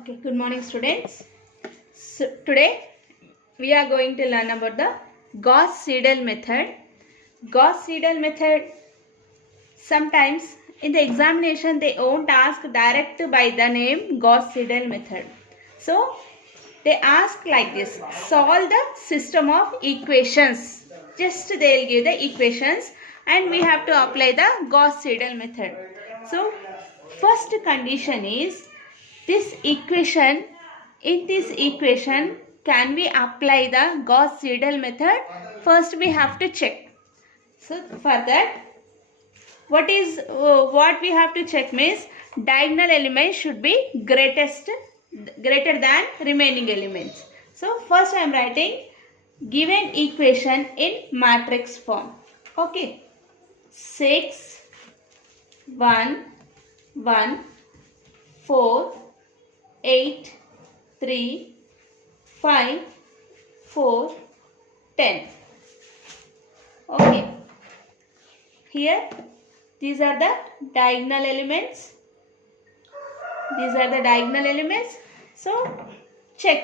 Okay, good morning students. So today we are going to learn about the Gauss-Siedel method. Gauss-Siedel method, sometimes in the examination they won't ask direct by the name Gauss-Siedel method. So they ask like this: solve the system of equations. Just they will give the equations and we have to apply the Gauss-Siedel method. So first condition is this equation. In this equation, can we apply the Gauss-Siedel method? First we have to check. So for that, what we have to check means diagonal elements should be greater than remaining elements. So first I am writing given equation in matrix form. Okay, 6 1 1 4 8 3 5 4 10. Okay, here these are the diagonal elements. So check,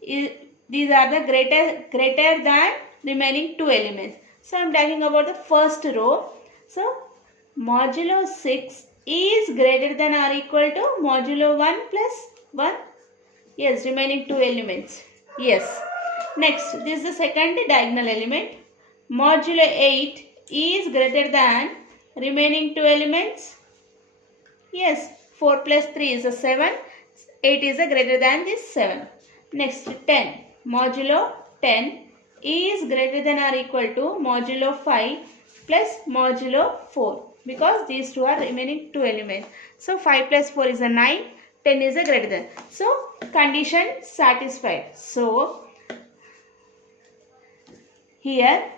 these are the greater than remaining two elements. So I am talking about the first row. So modulo 6 is greater than or equal to modulo 1 plus 1. Yes, remaining two elements. Yes. Next, this is the second diagonal element. Modulo 8 is greater than remaining two elements. Yes, 4 plus 3 is a 7. 8 is a greater than this 7. Next, 10. Modulo 10 is greater than or equal to modulo 5 plus modulo 4. Because these two are remaining two elements. So 5 plus 4 is a 9. 10 is a greater than. So condition satisfied. So here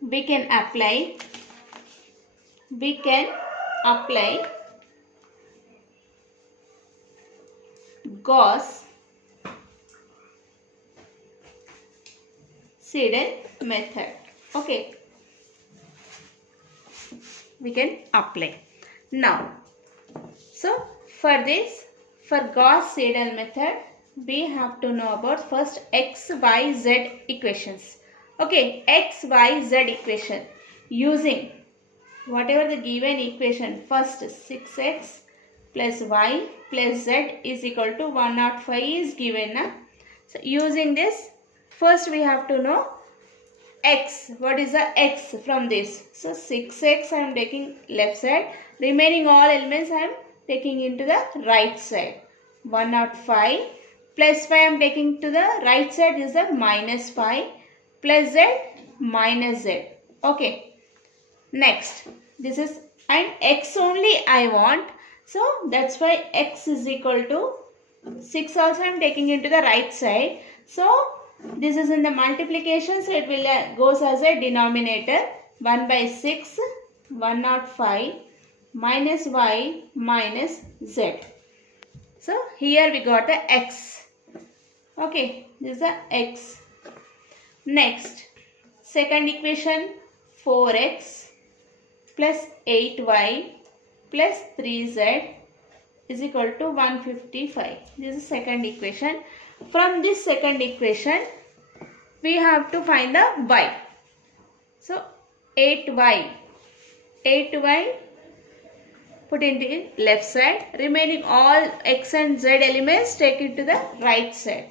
we can apply Gauss-Siedel method. Okay, we can apply now. So for Gauss-Siedel method, we have to know about first x, y, z equations. Okay, x, y, z equation using whatever the given equation. First 6x plus y plus z is equal to 105 is given. So using this, first we have to know x. What is the x from this? So 6x I am taking left side. Remaining all elements I am taking into the right side. 105 plus 5 I am taking to the right side is the minus 5 plus z minus z. Okay. Next, this is, and x only I want. So that's why x is equal to 6 also I am taking into the right side. So this is in the multiplication, so it will goes as a denominator. 1 by 6, 105 minus y minus z. So here we got the x. Okay, this is the x. Next, second equation, 4x plus 8y plus 3z is equal to 155. This is second equation. From this second equation, we have to find the y. So 8y put into left side. Remaining all x and z elements take it to the right side.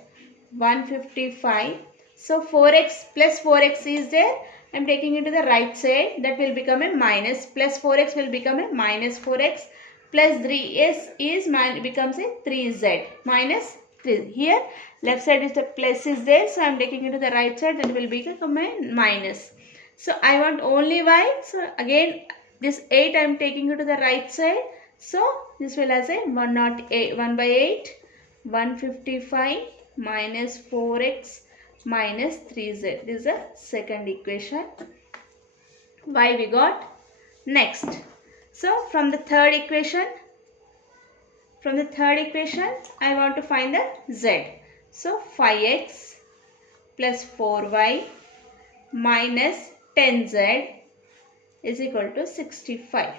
155. So 4x plus 4x is there. I am taking it to the right side. That will become a minus. Plus 4x will become a minus 4x. Plus 3s becomes a 3z. Minus 3. Here left side is the plus is there. So I am taking it to the right side. That will become a minus. So I want only y. So again this 8 I am taking it to the right side. So this will as a 1 by 8. 155 minus 4x minus 3z. This is the second equation. Y we got. Next, so from the third equation I want to find the z. So 5x plus 4y minus 10z is equal to 65.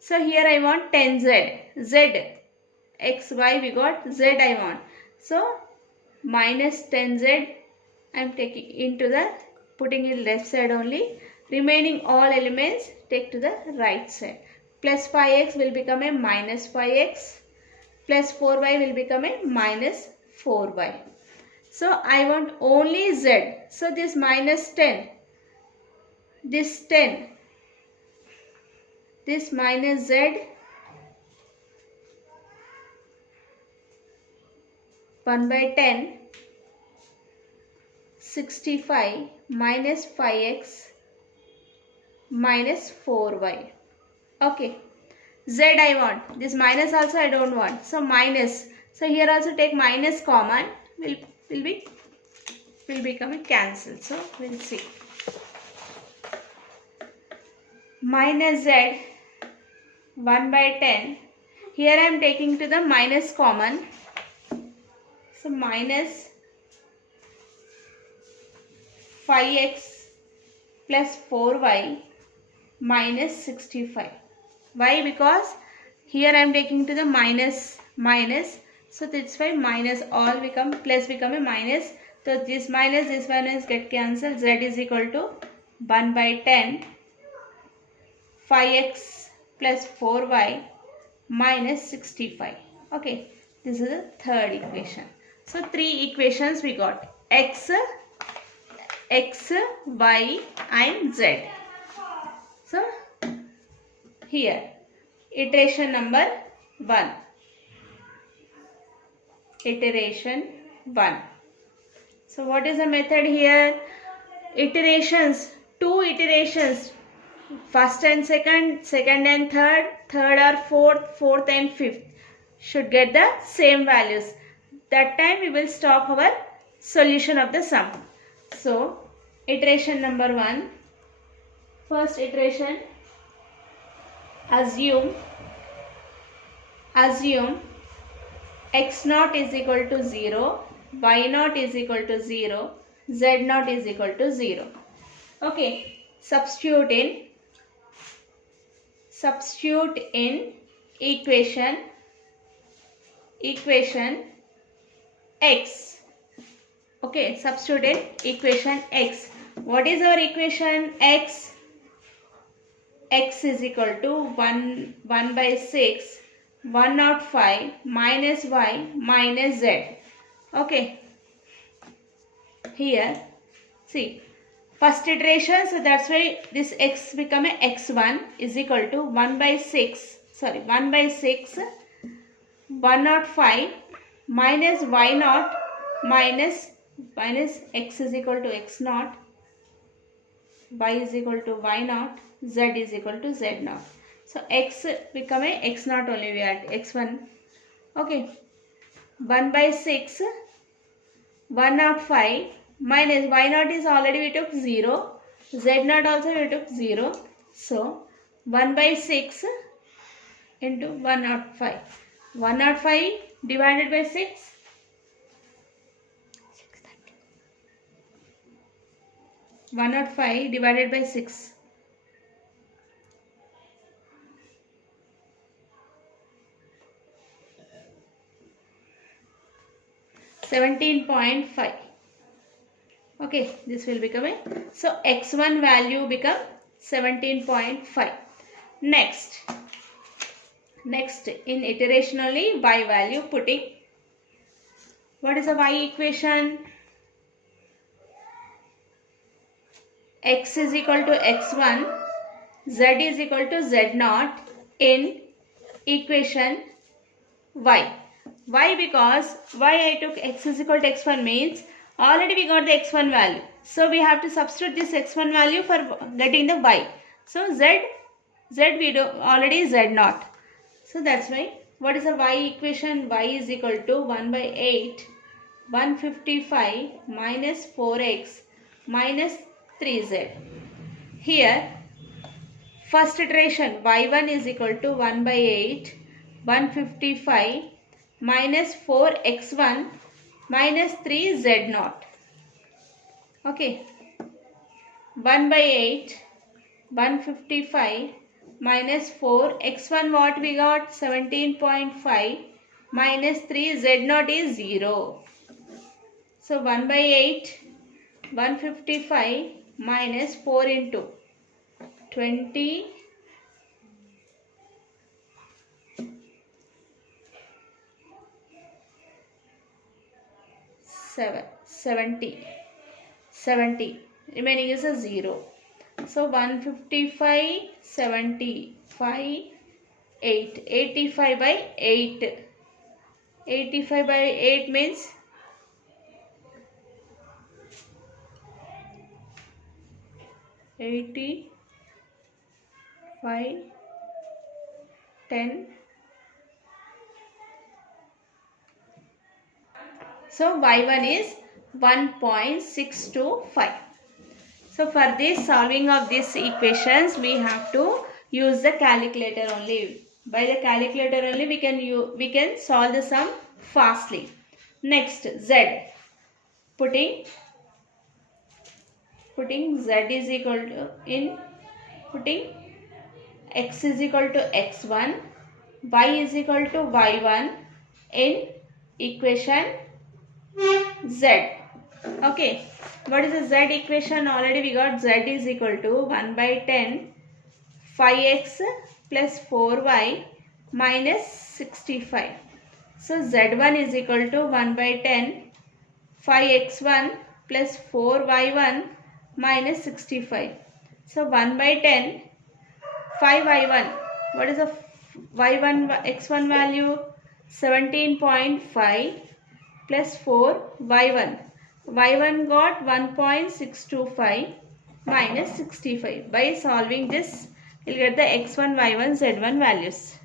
So here I want 10z. Z x, y we got, z I want. So minus 10z I am taking into the, putting it left side only. Remaining all elements take to the right side. Plus 5x will become a minus 5x. Plus 4y will become a minus 4y. So I want only z. So this minus 10, this 10, this minus z, 1 by 10, 65 minus 5x minus 4y. Okay. Z I want. This minus also I don't want. So minus. So here also take minus common. Will become a cancel. So we'll see. Minus z 1 by 10. Here I am taking to the minus common. So minus 5x plus 4y minus 65. Why? Because here I am taking to the minus. So that's why minus all become plus become a minus. So this minus get cancelled. Z is equal to 1 by 10 5x plus 4y minus 65. Okay, this is the third equation. So three equations we got: x, y and z. So here iteration number 1. Iteration 1. So what is the method here? Iterations, 2 iterations, first and second, second and third, third or fourth, fourth and fifth should get the same values. That time we will stop our solution of the sum. So iteration number 1. First iteration, assume x naught is equal to 0, y naught is equal to 0, z naught is equal to 0. Okay, substitute in equation x. Okay, substitute in equation x. What is our equation x? X is equal to 1 by 6, 105 minus y minus z. Okay. Here, see, first iteration, so that's why this x become a x1 is equal to 1 by 6, 105 minus y naught minus x is equal to x naught, y is equal to y naught, z is equal to z naught. So x become a x naught only, we are x1. Okay, 1 by 6, 105 minus y naught is already we took 0, z naught also we took 0. So 1 by 6 into 105. 105 divided by 6. 105 divided by 6. 17.5. Okay, this will become a, so x1 value become 17.5. Next in iteration only, y value putting. What is the y equation? X is equal to x1, z is equal to z naught in equation y. Why? Because why I took x is equal to x1 means already we got the x1 value. So we have to substitute this x1 value for getting the y. So z we do already z naught. So that's why, what is the y equation? Y is equal to 1 by 8, 155 minus 4x minus 3z. Here, first iteration y1 is equal to 1 by 8, 155 minus 4x1 minus 3z naught. Okay, 1 by 8, 155 minus 4, x1 what we got? 17.5 minus 3, z0 is 0. So 1 by 8, 155 minus 4 into 20, 70. Remaining is a 0. So 155, 75, 8. 85 by 8. 85 by 8 means 85, 10. So y1 is 1.625. So for this solving of these equations, we have to use the calculator only. By the calculator only we can solve the sum fastly. Next, z. Putting z is equal to putting x is equal to x1, y is equal to y1 in equation z. Okay, what is the z equation? Already we got z is equal to 1 by 10 5x plus 4y minus 65. So z1 is equal to 1 by 10 5x1 plus 4y1 minus 65. So 1 by 10 5y1. What is the y1 x1 value? 17.5 plus 4 y1. y1 got 1.625 minus 65. By solving this, you will get the x1, y1, z1 values.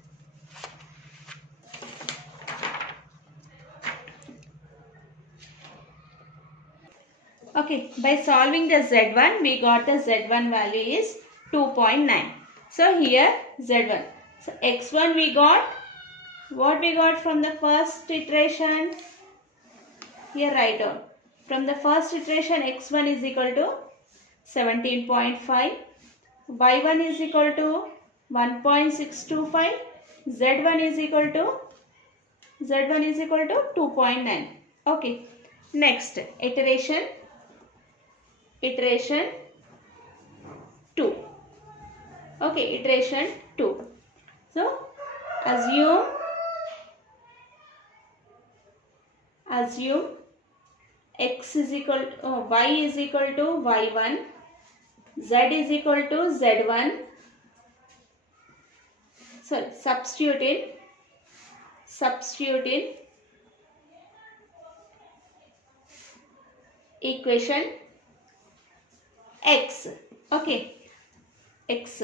Okay, by solving the z1, we got the z1 value is 2.9. So here z1. So x1 we got, what we got from the first iteration? Here write down. From the first iteration, x1 is equal to 17.5, y1 is equal to 1.625, z1 is equal to 2.9. Okay. Next, iteration 2. Okay, iteration 2. So assume x is equal to y is equal to y1, z is equal to z1. Sorry, substitute in equation x. Okay, x.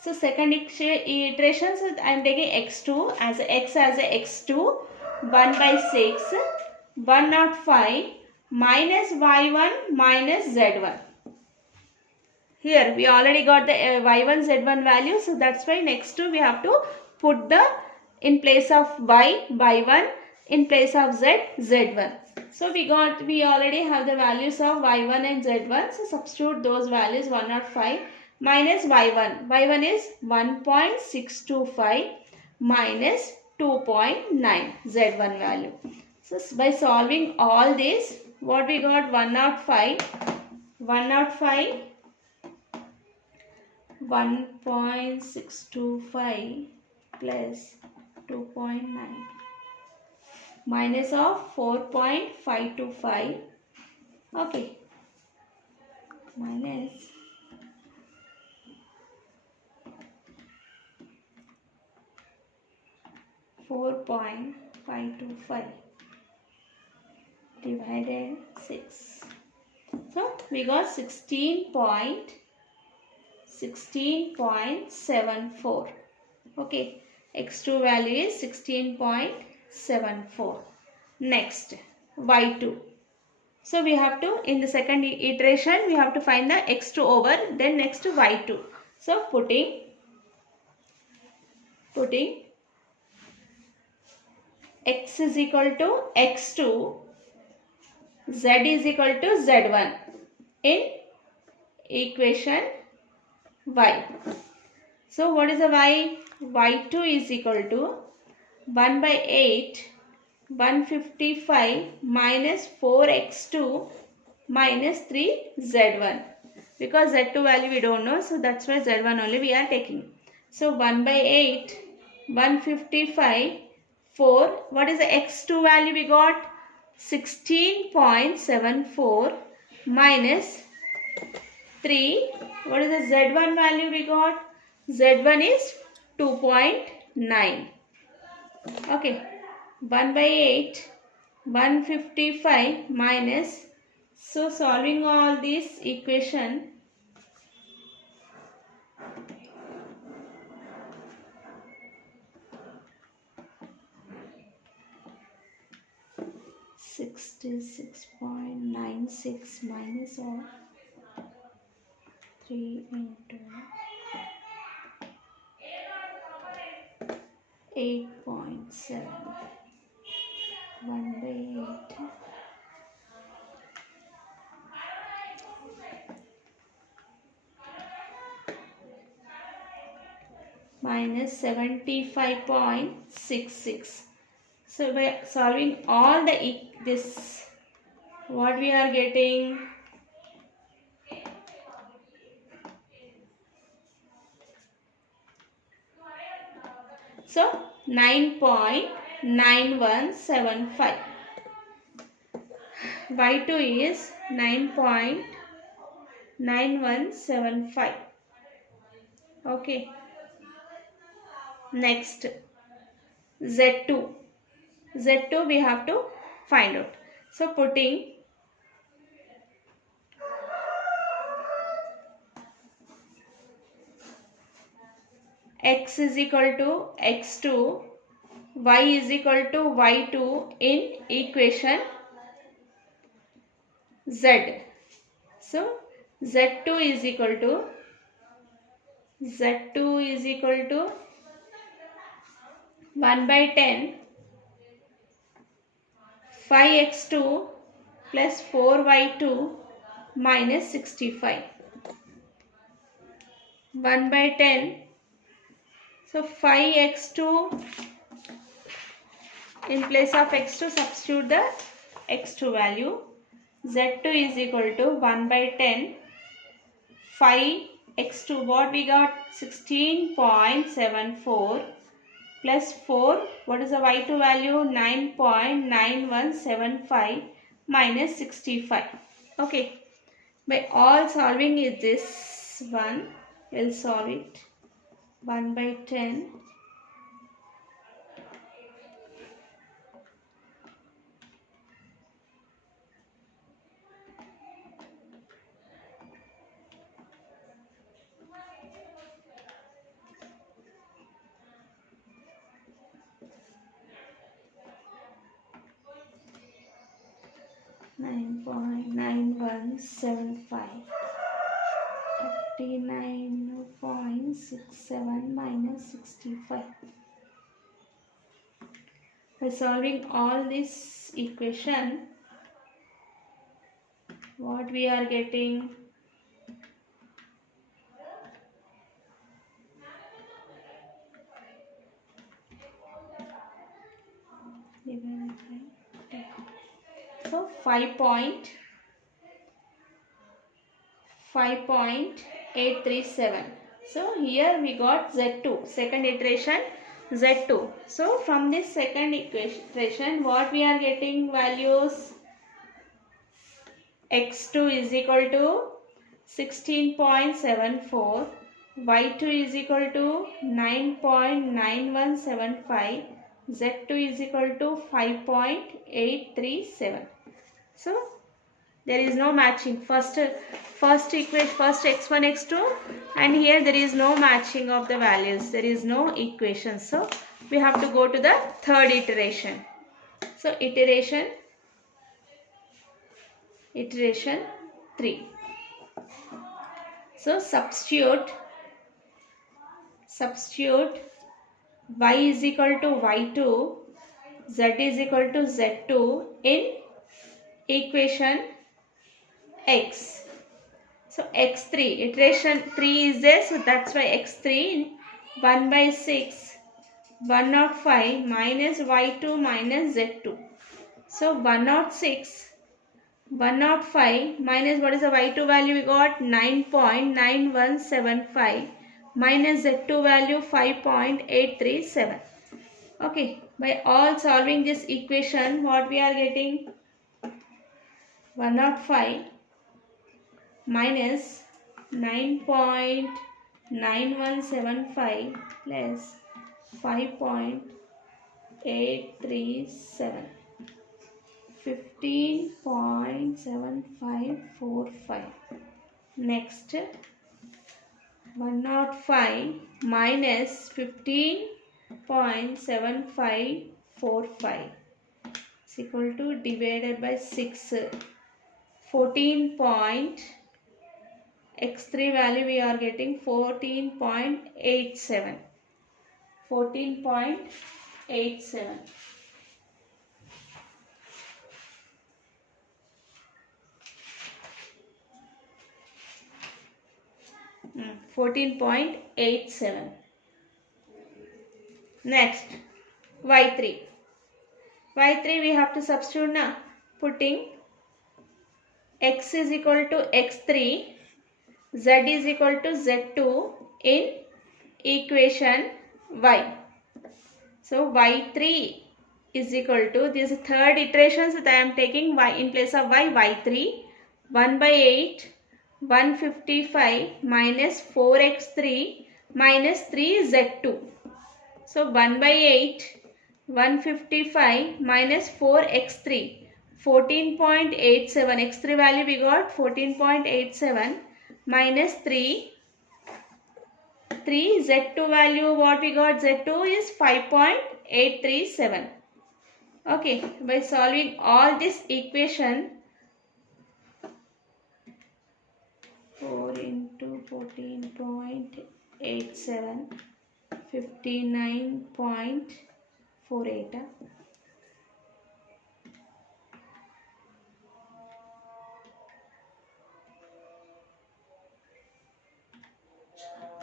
So second iteration, so I am taking x2 as x2, 1 by 6, 105 minus y1 minus z1. Here we already got the y1 z1 value, so that's why next we have to put the in place of y1, in place of z1. So we already have the values of y1 and z1, so substitute those values. 105 minus y1 is 1.625 minus 2.9 z1 value. So by solving all this, what we got? 105 1.625 plus 2.9 minus of 4.525. Okay, minus 4.525 divided 6. So we got 16.74. Okay, x2 value is 16.74. Next, y2. So we have to, in the second iteration, we have to find the x2 over, then next to y2. So putting x is equal to x2, z is equal to z1 in equation y. So what is the y? y2 is equal to 1 by 8, 155 minus 4x2 minus 3z1. Because z2 value we don't know, so that's why z1 only we are taking. So 1 by 8, 155, 4. What is the x2 value we got? 16.74 minus 3. What is the z1 value we got? z1 is 2.9. Okay. 1 by 8, 155 minus. So solving all this equation, $66.96 minus of 3 into 8.7, 1 by 8, minus 75.66. So by solving all this, what we are getting? So 9.9175. Y2 is 9.9175. Okay. Next, Z2. Z2 we have to find out. So putting x is equal to x2, y is equal to y2 in equation z. So z2 is equal to 1 by 10, 5x2 plus 4y2 minus 65. 1 by 10. So 5x2, in place of x2 substitute the x2 value. Z2 is equal to 1 by 10, 5x2, what we got? 16.74 plus 4, what is the y2 value? 9.9175 minus 65. Okay, by all solving is this one, we'll solve it. 1 by 10, 9.9175, 39.67 minus 65. By solving all this equation, what we are getting? So 5.837. So here we got Z2, second iteration Z2. So from this second iteration, what we are getting values? X2 is equal to 16.74, Y2 is equal to 9.9175, Z2 is equal to 5.837. So there is no matching. First equation, first x1, x2, and here there is no matching of the values. There is no equation. So we have to go to the third iteration. So iteration 3. So substitute y is equal to y2, z is equal to z2 in equation x. So x3, iteration 3 is there, so that's why x3 1 by 6 105 minus y2 minus z2. So 106, 105 minus what is the y2 value we got? 9.9175 minus z2 value 5.837. Okay, by all solving this equation, what we are getting? 105 minus 9.9175 plus 5.837, 15.7545. Next, 105 minus 15.7545 is equal to divided by 6. 14 point x3 value we are getting 14.87. 14.87. 14.87. Next, y3. y3 we have to substitute now. Putting x is equal to x3, z is equal to z2 in equation y. So y3 is equal to, this is third iteration, so I am taking y in place of y, y3 1 by 8 155 minus 4x3 minus 3z2. So 1 by 8 155 minus 4x3 14.87, x3 value we got 14.87 minus 3 z2 value what we got, z2 is 5.837. Okay, by solving all this equation, 4 into 14.87, 59.48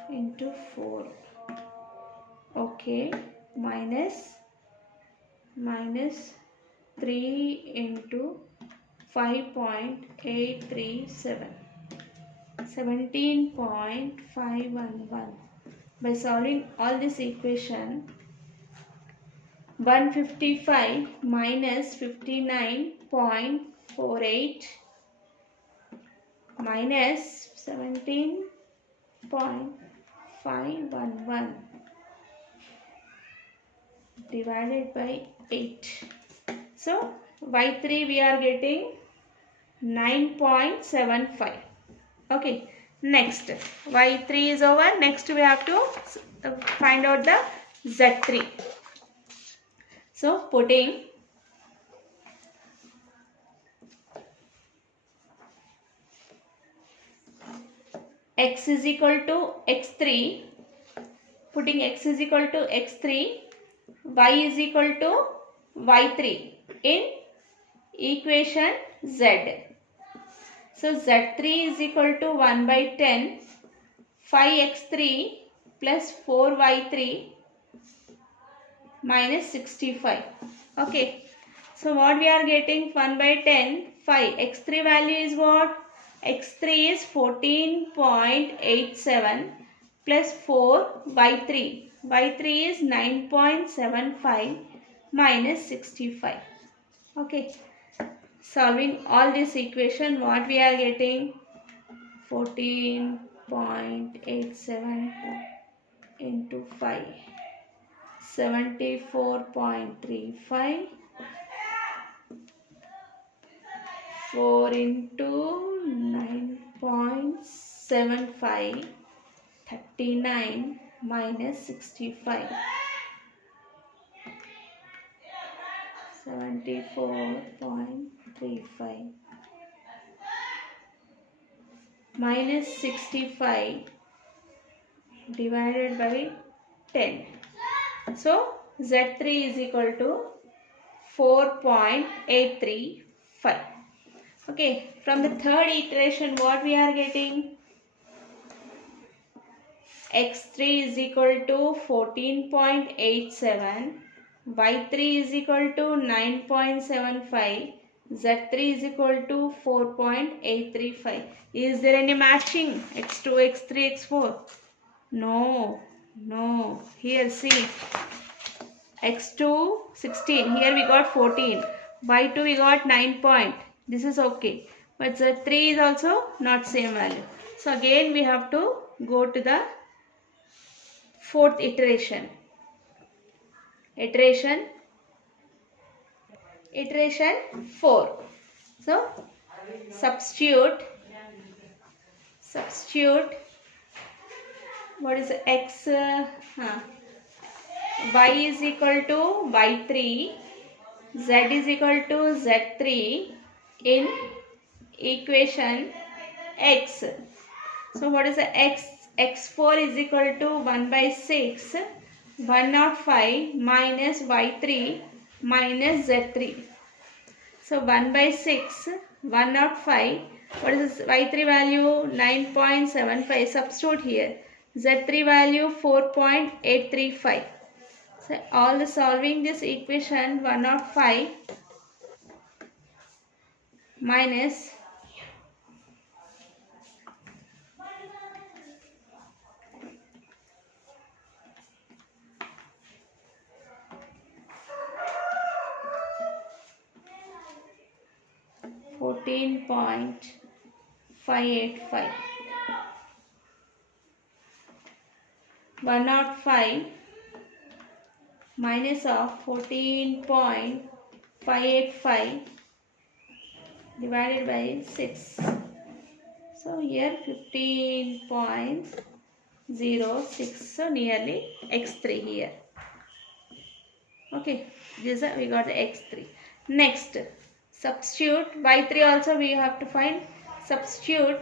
into 4. Okay, minus 3 into 5.837, 17.511. By solving all this equation, 155 minus 59.48 minus 17.511 divided by 8. So y3 we are getting 9.75. Okay, next y3 is over. Next we have to find out the z3. So putting x is equal to x3, putting x is equal to x3, y is equal to y3 in equation z. So z3 is equal to 1 by 10, 5x3 plus 4y3 minus 65. Okay, so what we are getting, 1 by 10, 5. x3 value is what? x3 is 14.87 plus 4 y3. y3 is 9.75 minus 65. Okay, solving all this equation, what we are getting? 14.87 into 5, 74.35, 4 into 9.75, 39 minus 65, 74.35 minus 65 divided by 10. So Z3 is equal to 4.835. Okay, from the third iteration what we are getting? x3 is equal to 14.87, y3 is equal to 9.75, z3 is equal to 4.835. Is there any matching? x2, x3, x4? No, no. Here see, x2 16, here we got 14, y2 we got 9 point. This is okay, but z3 is also not same value. So again we have to go to the fourth iteration. Iteration 4. So substitute what is x, y is equal to y3, z is equal to z3 in equation x. So what is the x? x4 is equal to 1 by 6, 105 minus y3 minus z3. So 1 by 6, 105. What is this? y3 value 9.75. Substitute here. z3 value 4.835. So all the solving this equation, 105 minus 14.585. 105 minus of 14.585 divided by 6. So here 15.06. So nearly x3 here. Okay, this we got the x3. Next, substitute y3 also we have to find. Substitute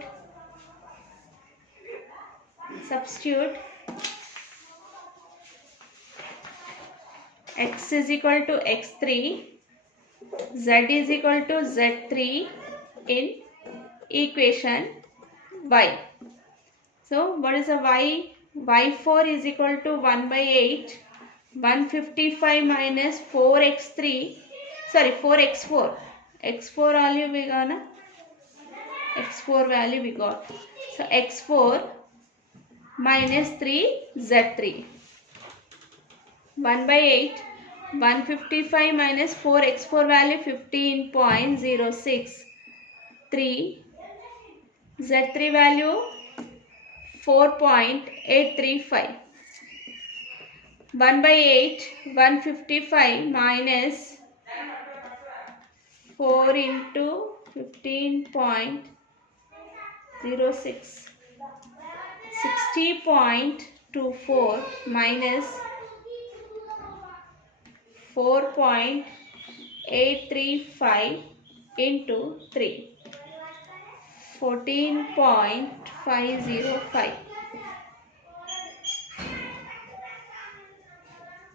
x is equal to x3, z is equal to z3 in equation y. So what is the y? y4 is equal to 1 by 8, 155 minus 4x3, sorry 4x4. x4 value we got na? x4 value we got. So x4 minus 3 z3. 1 by 8, 155 minus 4 x4 value 15.06, 3 z3 value 4.835. 1 by 8, 155 minus 4 into 15.06, 60.24 minus 4.835 into 3, 14.505.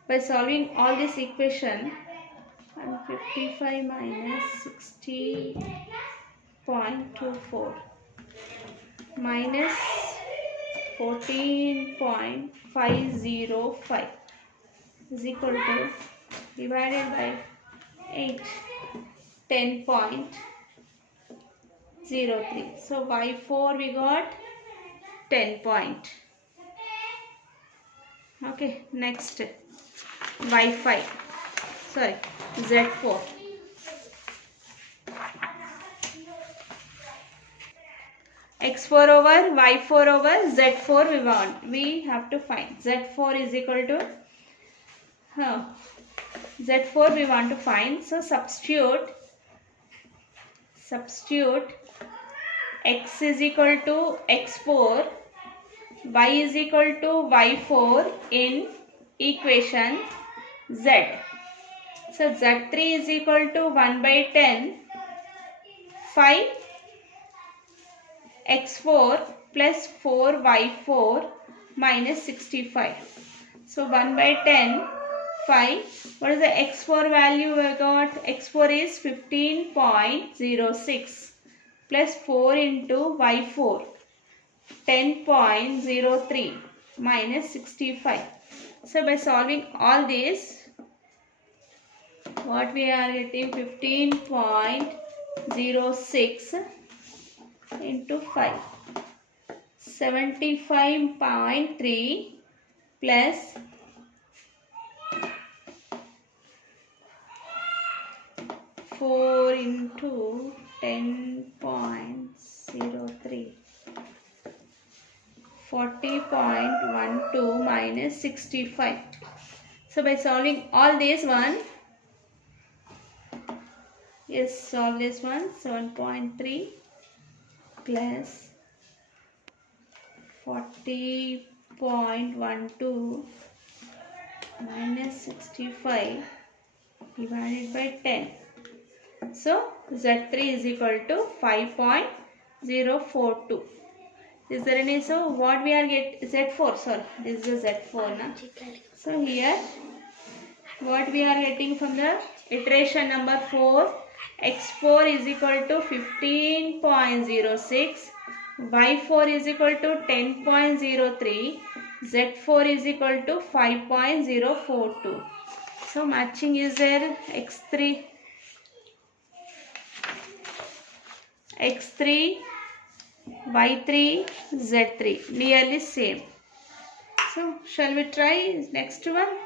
By solving all this equation, 155 minus 60.24 minus 14.505 is equal to, divided by 8, 10.03. So y4 we got 10 point. Okay, next y5, sorry z4. x4 over y4 over z4 we have to find. z4 is equal to z4 we want to find. So substitute x is equal to x4, y is equal to y4 in equation z. So z3 is equal to 1 by 10, 5 x4 plus 4 y4 minus 65. So 1 by 10, 5. What is the x4 value we got? x4 is 15.06 plus 4 into y4, 10.03. minus 65. So by solving all this, what we are getting? 15.06 into 5. 75.3 plus 4 into 10.03. 40.12 minus 65. So by solving all this one, yes, solve this one. 7.3 plus 40.12 minus 65 divided by 10. So Z3 is equal to 5.042. Is there any? So what we are getting? Z4, sorry, this is the Z4 na. So here what we are getting from the iteration number 4, x4 is equal to 15.06, y4 is equal to 10.03, z4 is equal to 5.042. So matching is there. x3, y3, z3 nearly same. So shall we try next one?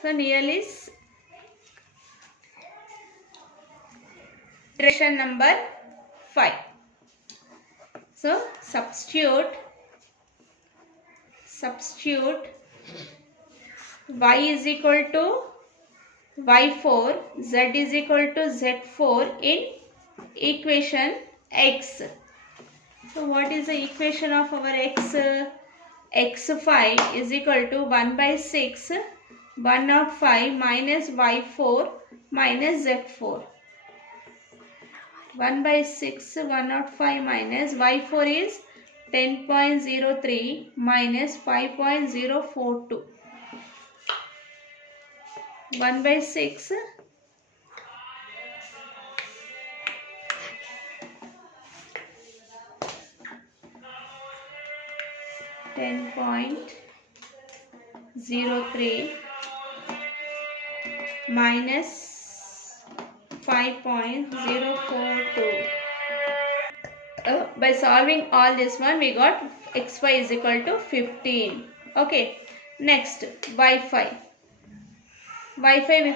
So nearly iteration number 5. So substitute y is equal to y4, z is equal to z4 in equation x. So what is the equation of our x? x5 is equal to 1 by 6 105 minus y4 minus z4. 1 by 6 105 minus y4 is 10.03 minus 5.042. 1 by 6 10.03 minus 5.042. By solving all this one, we got xy is equal to 15. Okay. Next, y5. y5 we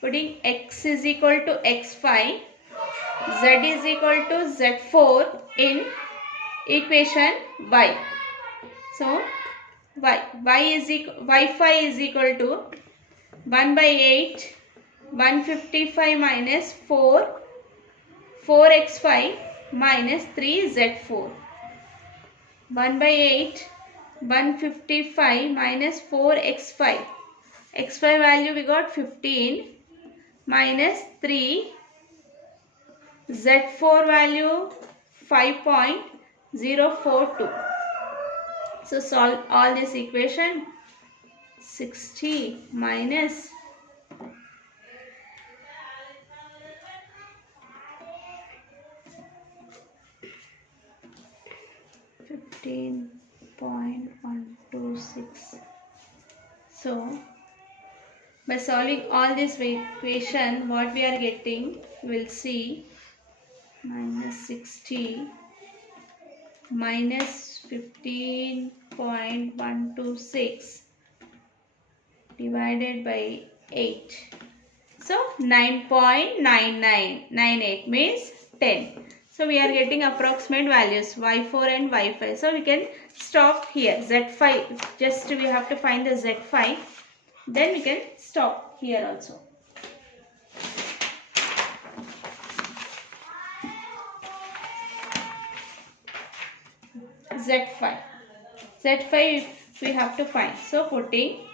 putting x is equal to x5, z is equal to z4 in equation y. So y5 is equal to 1 by 8 155 minus 4x5 minus 3z4. 1 by 8 155 minus 4x5. x5 value we got 15 minus 3, z4 value 5.042. So solve all this equation. 60 minus 15.126. So by solving all this equation, what we are getting, we'll see minus 60 minus 15.126 divided by 8. So 9.9998 means 10. So we are getting approximate values y4 and y5. So we can stop here. Z5, just we have to find the Z5. Then we can stop here also. Z5. Z5 we have to find. So putting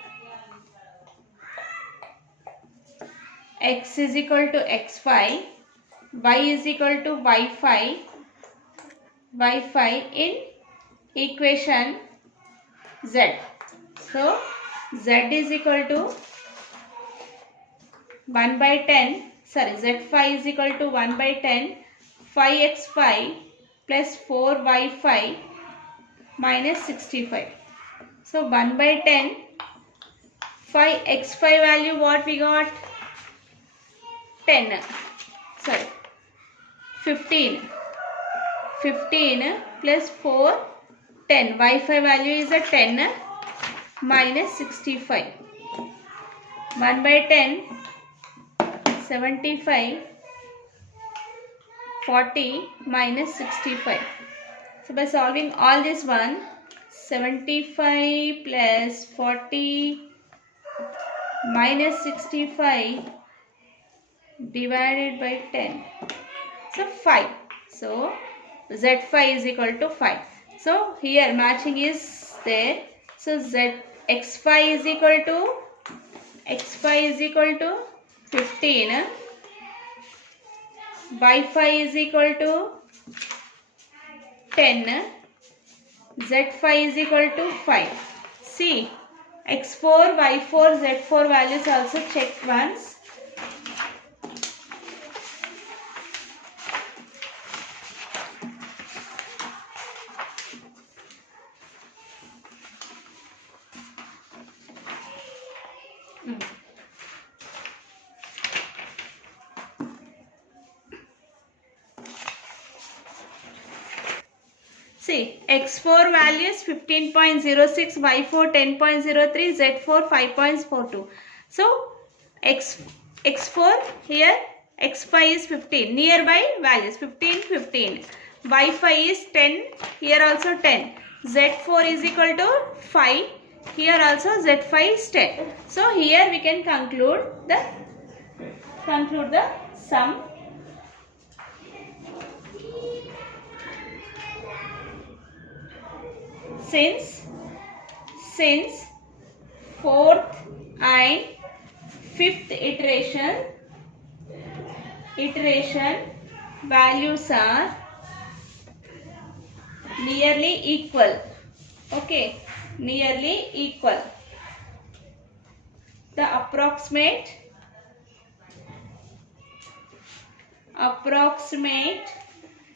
x is equal to x5, y is equal to y5 in equation z. So z is equal to 1 by 10, sorry, z5 is equal to 1 by 10, 5x5 plus 4y5 minus 65. So 1 by 10, 5x5 value what we got? 10. Sorry, 15. 15 plus 4, 10. y5 value is a 10 minus 65. 1 by 10, 75. 40 minus 65. So by solving all this one, 75 plus 40 minus 65 divided by 10. So 5. So Z5 is equal to 5. So here matching is there. So X5 is equal to 15. Y5 is equal to 10. Z5 is equal to 5. See, X4, Y4, Z4 values also checked once. See, X4 values 15.06, Y4 10.03, Z4 5.42. So, X4 here, X5 is 15. Nearby values 15, 15. Y5 is 10, here also 10. Z4 is equal to 5, here also Z5 is 10. So, here we can conclude the sum. Since 4th and 5th iteration values are nearly equal. Okay, nearly equal. The approximate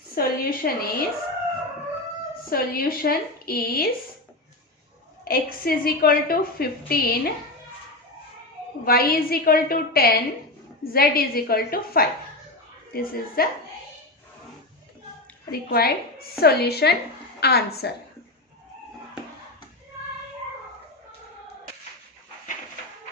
solution is x is equal to 15, y is equal to 10, z is equal to 5. This is the required solution answer.